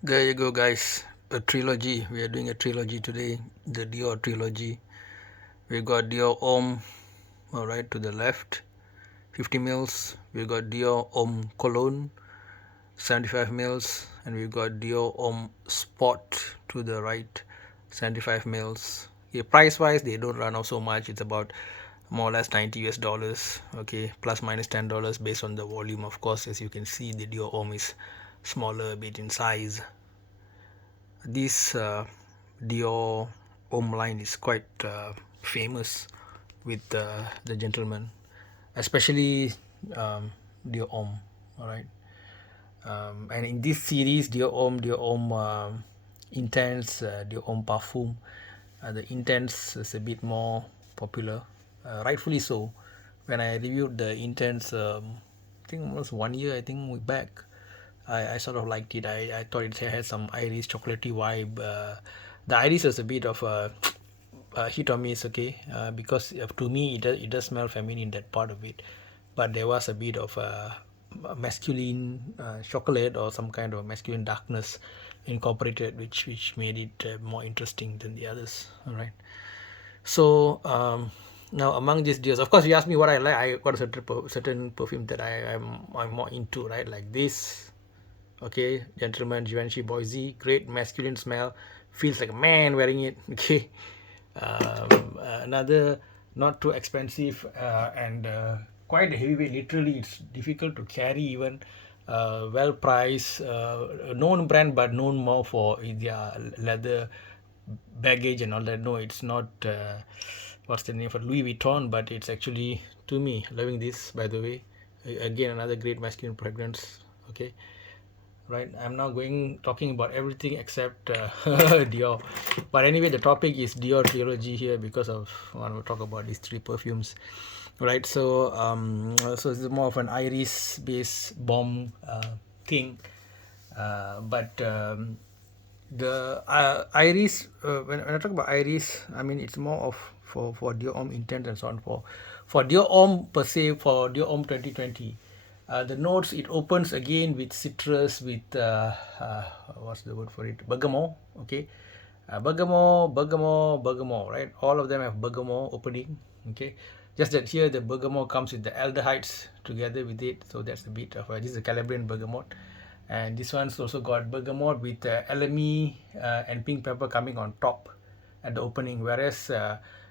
There you go, guys. A trilogy. We are doing a trilogy today. The Dior trilogy. We got Dior Homme, all right, to the left, 50 mils. We got Dior Homme Cologne, 75 mils, and we got Dior Homme Sport to the right, 75 mils. Yeah, price-wise, they don't run off so much. It's about more or less 90 US dollars. Okay, plus minus $10 based on the volume. Of course, as you can see, the Dior Homme is smaller a bit in size. This Dior Homme line is quite famous with the gentleman, especially Dior Homme. All right, and in this series, Dior Homme Intense, Dior Homme Parfum. The Intense is a bit more popular, rightfully so. When I reviewed the Intense, I think almost 1 year, I think back, I sort of liked it. I thought it had some iris chocolatey vibe. The iris was a bit of a, hit or miss, okay, because to me it does smell feminine, that part of it, but there was a bit of a masculine chocolate or some kind of masculine darkness incorporated, which made it more interesting than the others. All right. So now among these deals, of course, you asked me what I like. I got a certain perfume that I'm more into, right? Like this, okay, gentleman Givenchy Boise, great masculine smell, feels like a man wearing it. Okay, another not too expensive and quite heavyweight. Literally, it's difficult to carry even. Well priced, known brand, but known more for their leather baggage and all that. No, it's not. What's the name for Louis Vuitton? But it's actually, to me, loving this. By the way, again another great masculine fragrance. Okay, right, I'm now going talking about everything except Dior, but anyway, the topic is Dior trilogy here because of I want to talk about these three perfumes, right? So it's more of an iris based bomb thing, but the iris, when I talk about iris, I mean it's more of for Dior Homme Intense and so on. For Dior Homme per se, for Dior Homme 2020, the notes, it opens again with citrus, with what's the word for it, bergamot. Okay, bergamot, right? All of them have bergamot opening. Okay, just that here the bergamot comes with the aldehydes together with it, so that's a bit of this is a Calabrian bergamot, and this one's also got bergamot with elemi and pink pepper coming on top at the opening, whereas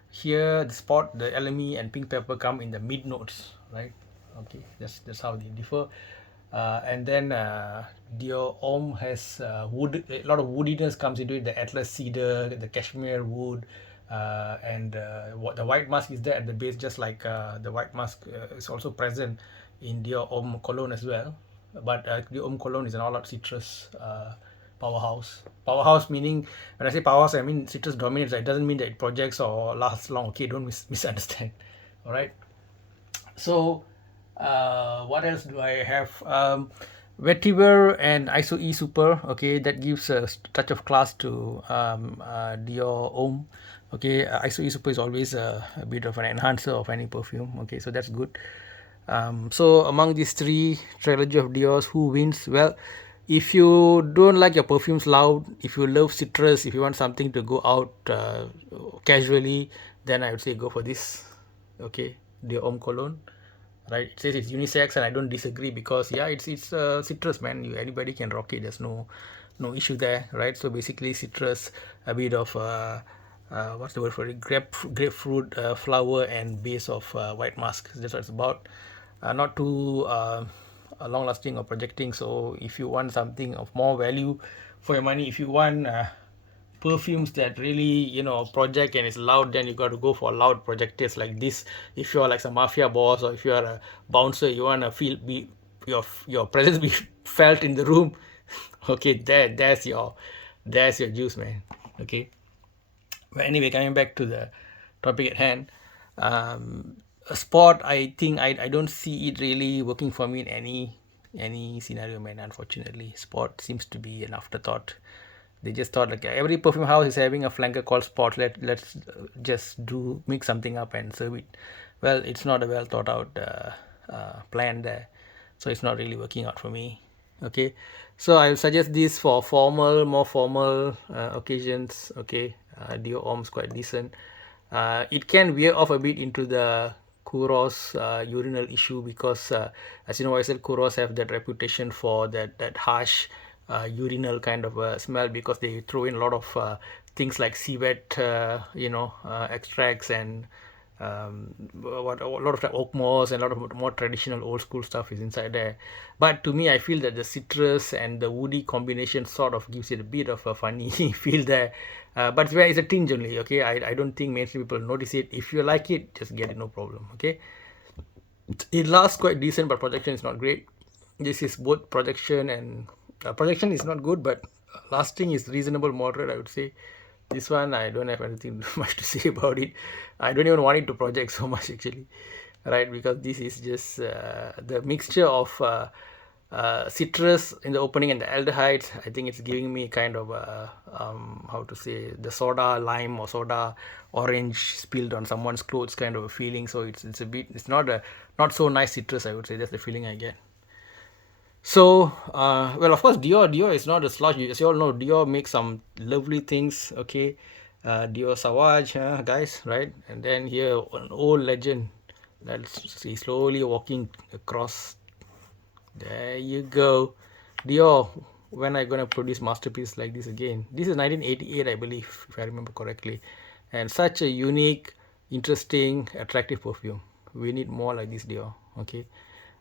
here the spot, the elemi and pink pepper come in the mid notes, right? Okay, that's how they differ. And then Dior Homme has wood, a lot of woodiness comes into it, the atlas cedar, the cashmere wood, and what the white musk is there at the base, just like the white musk is also present in Dior Homme Cologne as well. But Dior Homme Cologne is an all-out citrus powerhouse. Powerhouse meaning, when I say powerhouse, I mean citrus dominates. It doesn't mean that it projects or lasts long. Okay, don't misunderstand. All right. So what else do I have? Vetiver and ISO E Super. Okay, that gives a touch of class to Dior Homme. Okay, ISO E Super is always a bit of an enhancer of any perfume. Okay, so that's good. So among these three trilogy of Dior's, who wins? Well, if you don't like your perfumes loud, if you love citrus, if you want something to go out casually, then I would say go for this. Okay, Dior Homme Cologne, right? It says it's unisex, and I don't disagree, because yeah, it's citrus, man. Anybody can rock it. There's no issue there, right? So basically citrus, a bit of what's the word for it, grapefruit flower, and base of white musk. That's what it's about. Not too long lasting or projecting. So if you want something of more value for your money, if you want perfumes that really project and it's loud, then you got to go for loud projectors like this. If you're like some mafia boss, or if you're a bouncer, you want to feel be your presence be felt in the room. Okay, there's your juice, man. Okay, but anyway, coming back to the topic at hand, a sport, I think I don't see it really working for me in any scenario, man. Unfortunately, sport seems to be an afterthought. They just thought like every perfume house is having a flanker called sport. Let's just do mix something up and serve it. Well, it's not a well thought out plan there, so it's not really working out for me. Okay, so I will suggest this for formal, more formal occasions. Okay, Dior Homme quite decent. It can veer off a bit into the Kuros urinal issue because, as you know, I said Kuros have that reputation for that harsh urinal kind of smell because they throw in a lot of things like civet, extracts and what a lot of the oak moss and a lot of more traditional old school stuff is inside there. But to me, I feel that the citrus and the woody combination sort of gives it a bit of a funny feel there. But it's a tinge only. Okay, I don't think mainstream people notice it. If you like it, just get it, no problem. Okay, it lasts quite decent, but projection is not great. This is both projection and projection is not good, but lasting is reasonable, moderate, I would say. This one I don't have anything much to say about it. I don't even want it to project so much actually, right? Because this is just the mixture of citrus in the opening and the aldehydes. I think it's giving me kind of how to say, the soda lime or soda orange spilled on someone's clothes kind of a feeling. So it's a bit, it's not so nice citrus, I would say. That's the feeling I get. So, well, of course, Dior is not a slouch. As you all know, Dior makes some lovely things. Okay, Dior Sauvage, guys, right? And then here, an old legend. Let's see, slowly walking across. There you go, Dior. When are you gonna produce masterpiece like this again? This is 1988, I believe, if I remember correctly, and such a unique, interesting, attractive perfume. We need more like this, Dior. Okay,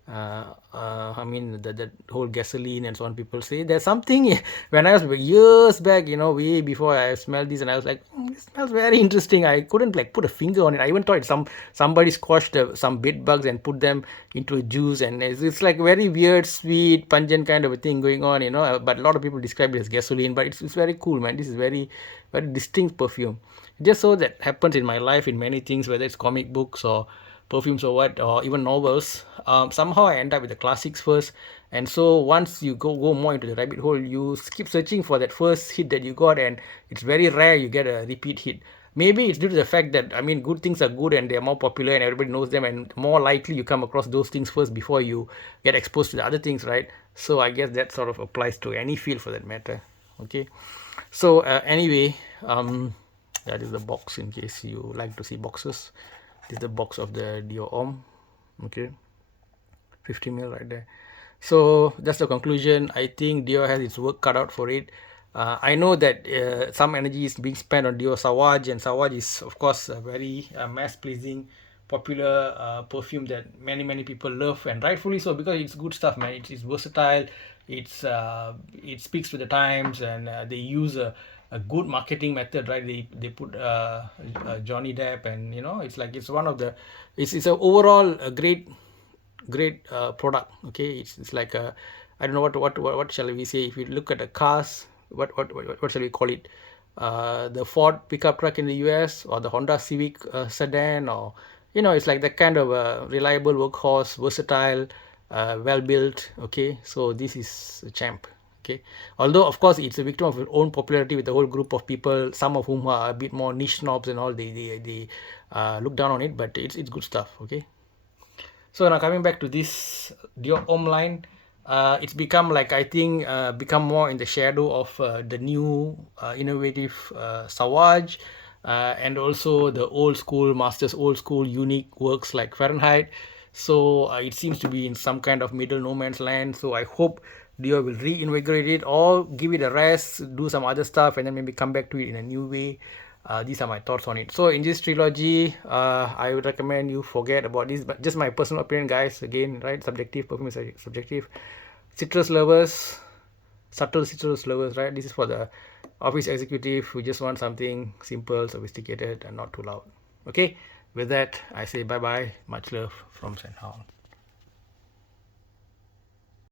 I mean that whole gasoline and so on. People say there's something. When I was years back, way before I smelled this, and I was like, this smells very interesting. I couldn't like put a finger on it. I even thought somebody squashed some bed bugs and put them into a juice, and it's like very weird, sweet, pungent kind of a thing going on. But a lot of people describe it as gasoline, but it's very cool, man. This is very very distinct perfume. Just so that happens in my life in many things, whether it's comic books or perfumes or what, or even novels. Somehow I end up with the classics first, and so once you go more into the rabbit hole, you keep searching for that first hit that you got, and it's very rare you get a repeat hit. Maybe it's due to the fact that, I mean, good things are good and they're more popular and everybody knows them, and more likely you come across those things first before you get exposed to the other things, right? So I guess that sort of applies to any field for that matter. Okay, so anyway, that is the box in case you like to see boxes. This is the box of the Dior Homme. Okay, 50 mil right there. So that's the conclusion. I think Dior has its work cut out for it. I know that some energy is being spent on Dior Sauvage, and Sauvage is of course a very mass pleasing, popular perfume that many people love, and rightfully so, because it's good stuff, man. It's versatile. It speaks to the times, and they use a good marketing method, right? They put Johnny Depp, and it's like it's one of the, it's a overall a great product. Okay, it's like a, I don't know what shall we say. If you look at the cars, what shall we call it, the Ford pickup truck in the US, or the Honda Civic sedan, or it's like that kind of reliable workhorse, versatile, well built. Okay, so this is a champ. Okay, although of course it's a victim of its own popularity with a whole group of people, some of whom are a bit more niche snobs and all. They look down on it, but it's good stuff. Okay, so now coming back to this Dior Homme line, it's become like, I think, become more in the shadow of the new innovative Sauvage, and also the old school masters, old school unique works like Fahrenheit. So it seems to be in some kind of middle no man's land. So I hope Dior will reinvigorate it, or give it a rest, do some other stuff, and then maybe come back to it in a new way. These are my thoughts on it. So in this trilogy, I would recommend you forget about this, but just my personal opinion, guys. Again, right, subjective, perfume is subjective. Citrus lovers, subtle citrus lovers, right? This is for the office executive who just want something simple, sophisticated, and not too loud. Okay, with that, I say bye bye. Much love from Sen Hao.